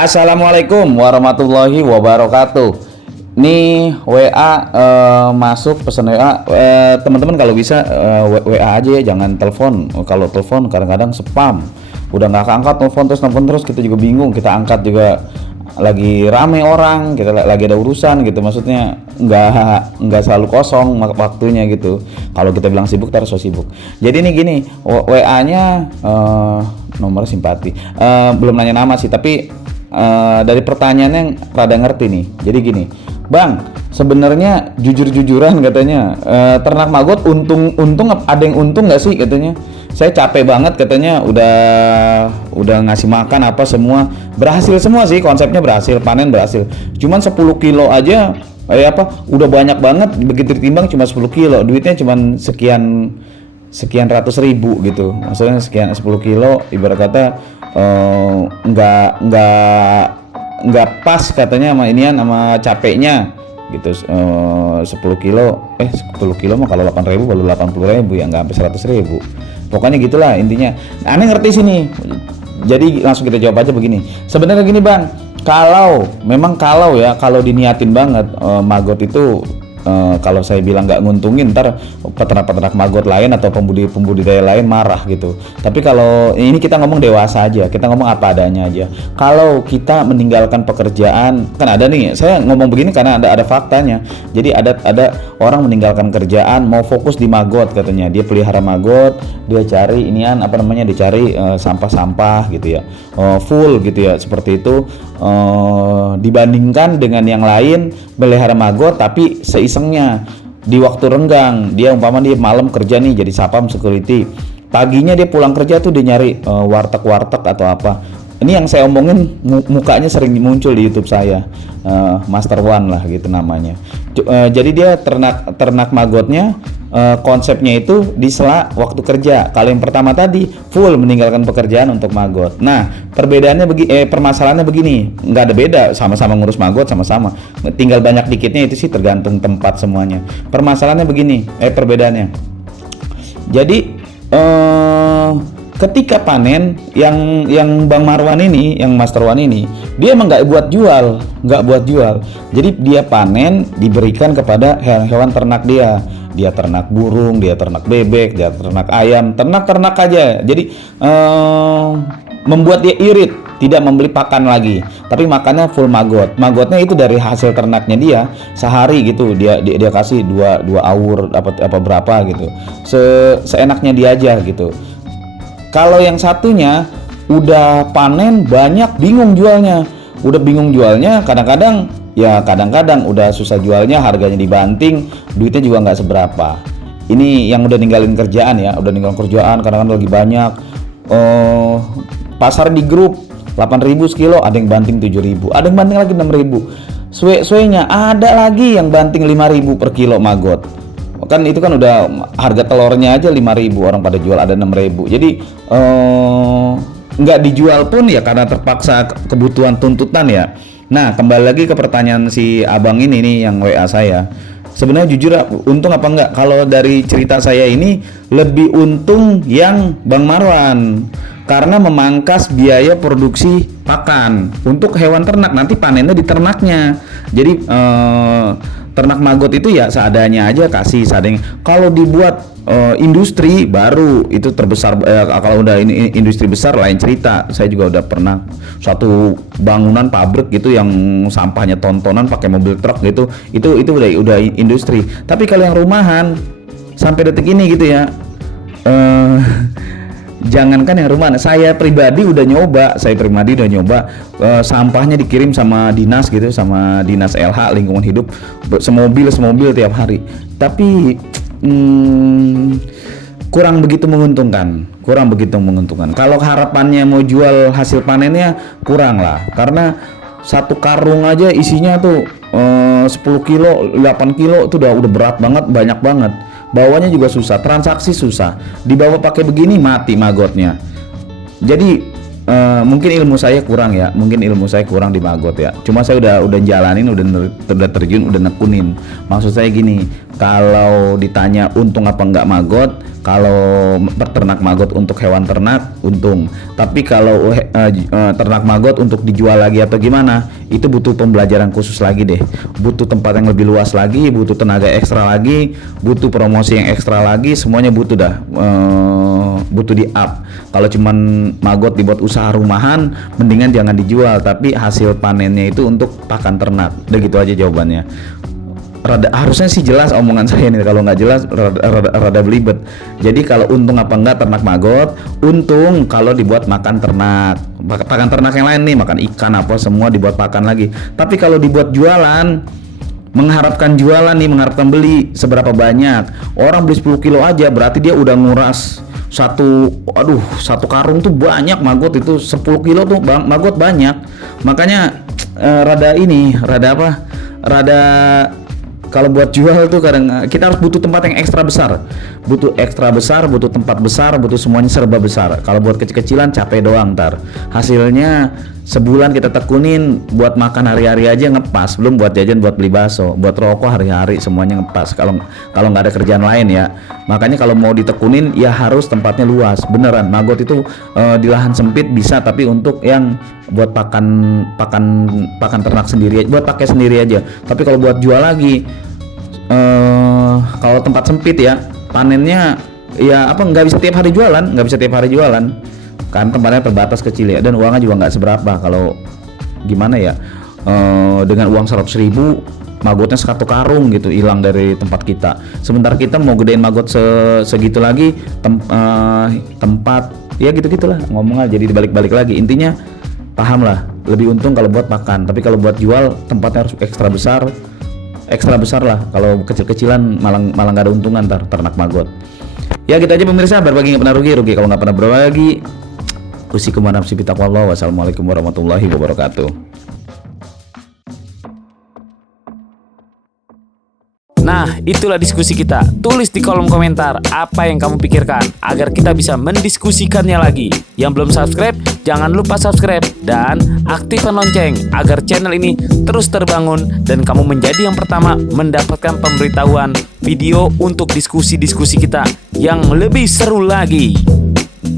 Assalamualaikum warahmatullahi wabarakatuh. Nih WA masuk pesan WA. Teman-teman kalau bisa WA aja ya, jangan telepon. Kalau telepon kadang-kadang spam. Udah nggak keangkat, telepon terus kita juga bingung. Kita angkat juga lagi rame orang, kita lagi ada urusan gitu. Maksudnya nggak selalu kosong waktunya gitu. Kalau kita bilang sibuk terus sibuk. Jadi nih gini, WA-nya nomor simpati. Belum nanya nama sih, tapi dari pertanyaannya rada ngerti nih. Jadi gini, Bang, sebenarnya jujur-jujuran katanya, ternak maggot untung ada yang untung nggak sih katanya? Saya capek banget katanya, udah ngasih makan apa semua berhasil semua sih, konsepnya berhasil, panen berhasil. Cuman 10 kilo aja udah banyak banget, begitu ditimbang cuma 10 kilo, duitnya cuman sekian ratus ribu gitu. Maksudnya sekian 10 kilo ibarat kata nggak pas katanya sama inian sama capeknya gitu. 10 kilo mah kalau 8.000 baru 80.000 ya, nggak sampai 100.000. Pokoknya gitulah intinya. Aneh ngerti sini. Jadi langsung kita jawab aja begini. Sebenarnya gini Bang, kalau diniatin banget maggot itu, kalau saya bilang nggak nguntungin, ntar peternak-peternak maggot lain atau pembudidaya lain marah gitu. Tapi kalau ini kita ngomong dewasa aja, kita ngomong apa adanya aja. Kalau kita meninggalkan pekerjaan, kan ada nih, saya ngomong begini karena ada faktanya. Jadi ada orang meninggalkan kerjaan mau fokus di maggot katanya. Dia pelihara maggot, dia cari dicari sampah-sampah gitu ya, full gitu ya, seperti itu. Dibandingkan dengan yang lain melihara maggot tapi seisengnya di waktu renggang, dia malam kerja nih jadi satpam security, paginya dia pulang kerja tuh dia nyari warteg atau apa. Ini yang saya omongin mukanya sering muncul di YouTube saya, Master One lah gitu namanya. Jadi dia ternak maggotnya, konsepnya itu di sela waktu kerja. Kalau yang pertama tadi full meninggalkan pekerjaan untuk maggot. Nah, permasalahannya begini, nggak ada beda, sama-sama ngurus maggot sama-sama. Tinggal banyak dikitnya itu sih tergantung tempat semuanya. Permasalahannya begini, perbedaannya. Jadi ketika panen yang Bang Marwan ini, yang Master One ini, dia emang nggak buat jual. Jadi dia panen diberikan kepada hewan ternak dia. Dia ternak burung, dia ternak bebek, dia ternak ayam, ternak aja. Jadi membuat dia irit, tidak membeli pakan lagi, tapi makannya full maggot. Maggotnya itu dari hasil ternaknya dia sehari gitu, dia kasih dua awur apa berapa gitu, seenaknya dia aja gitu. Kalau yang satunya udah panen banyak, bingung jualnya, kadang-kadang udah susah jualnya, harganya dibanting, duitnya juga nggak seberapa. Ini yang udah ninggalin kerjaan ya, kadang-kadang lagi banyak, pasar di grup 8.000 sekilo, ada yang banting 7.000, ada yang banting lagi 6.000. Suenya ada lagi yang banting 5.000 per kilo maggot. Kan itu kan udah harga telurnya aja 5.000, orang pada jual ada 6.000. Jadi nggak dijual pun ya karena terpaksa kebutuhan tuntutan ya. Nah, kembali lagi ke pertanyaan si abang ini nih yang WA saya. Sebenarnya jujur untung apa enggak? Kalau dari cerita saya ini lebih untung yang Bang Marwan, karena memangkas biaya produksi pakan untuk hewan ternak, nanti panennya di ternaknya. Jadi ternak maggot itu ya seadanya aja, kasih seadanya. Kalau dibuat industri baru itu terbesar, kalau udah ini industri besar lain cerita. Saya juga udah pernah satu bangunan pabrik gitu yang sampahnya tontonan pakai mobil truk gitu, itu udah industri. Tapi kalau yang rumahan sampai detik ini gitu ya, jangankan yang rumahan, saya pribadi udah nyoba, sampahnya dikirim sama dinas gitu, sama dinas LH lingkungan hidup, semobil tiap hari, tapi kurang begitu menguntungkan. Kalau harapannya mau jual hasil panennya kurang lah, karena satu karung aja isinya tuh 10 kilo, 8 kilo itu udah berat banget, banyak banget. Bawanya juga susah, transaksi susah. Dibawa pakai begini mati maggotnya. Jadi mungkin ilmu saya kurang ya, mungkin ilmu saya kurang di maggot ya. Cuma saya udah jalanin, udah terjun, udah nekunin. Maksud saya gini, kalau ditanya untung apa enggak maggot, kalau peternak maggot untuk hewan ternak untung. Tapi kalau ternak maggot untuk dijual lagi atau gimana, itu butuh pembelajaran khusus lagi deh. Butuh tempat yang lebih luas lagi, butuh tenaga ekstra lagi, butuh promosi yang ekstra lagi, semuanya butuh dah. Butuh di up. Kalau cuman maggot dibuat usaha rumahan, mendingan jangan dijual, tapi hasil panennya itu untuk pakan ternak. Udah gitu aja jawabannya. Harusnya sih jelas omongan saya nih, kalau nggak jelas rada belibet. Jadi kalau untung apa enggak ternak maggot, untung kalau dibuat makan ternak, pakan ternak yang lain nih, makan ikan apa semua dibuat pakan lagi. Tapi kalau dibuat jualan, mengharapkan jualan nih, mengharapkan beli seberapa banyak, orang beli 10 kilo aja berarti dia udah nguras satu karung tuh banyak maggot, itu 10 kilo tuh maggot banyak. Makanya rada kalau buat jual tuh kadang kita harus butuh tempat yang ekstra besar, butuh tempat besar, butuh semuanya serba besar. Kalau buat kecil-kecilan capek doang, ntar hasilnya sebulan kita tekunin buat makan hari-hari aja ngepas, belum buat jajan, buat beli bakso, buat rokok hari-hari, semuanya ngepas. Kalau nggak ada kerjaan lain ya. Makanya kalau mau ditekunin ya harus tempatnya luas, beneran. Maggot itu di lahan sempit bisa, tapi untuk yang buat pakan ternak sendiri, buat pakai sendiri aja. Tapi kalau buat jual lagi, kalau tempat sempit ya, panennya ya nggak bisa tiap hari jualan, kan tempatnya terbatas kecil ya, dan uangnya juga nggak seberapa. Kalau gimana ya, dengan uang 100.000 maggotnya 1 karung gitu hilang dari tempat kita. Sementara kita mau gedein maggot segitu lagi, tempat ya gitu-gitulah ngomongnya, jadi dibalik-balik lagi. Intinya paham lah, lebih untung kalau buat makan, tapi kalau buat jual tempatnya harus ekstra besar lah. Kalau kecil-kecilan malah nggak ada untungan ternak maggot. Ya gitu aja pemirsa, berbagi nggak pernah rugi kalau nggak pernah berbagi. Usikum wa nafsi bitaqwallah. Wassalamualaikum warahmatullahi wabarakatuh. Nah, itulah diskusi kita. Tulis di kolom komentar apa yang kamu pikirkan agar kita bisa mendiskusikannya lagi. Yang belum subscribe, jangan lupa subscribe dan aktifkan lonceng agar channel ini terus terbangun dan kamu menjadi yang pertama mendapatkan pemberitahuan video untuk diskusi-diskusi kita yang lebih seru lagi.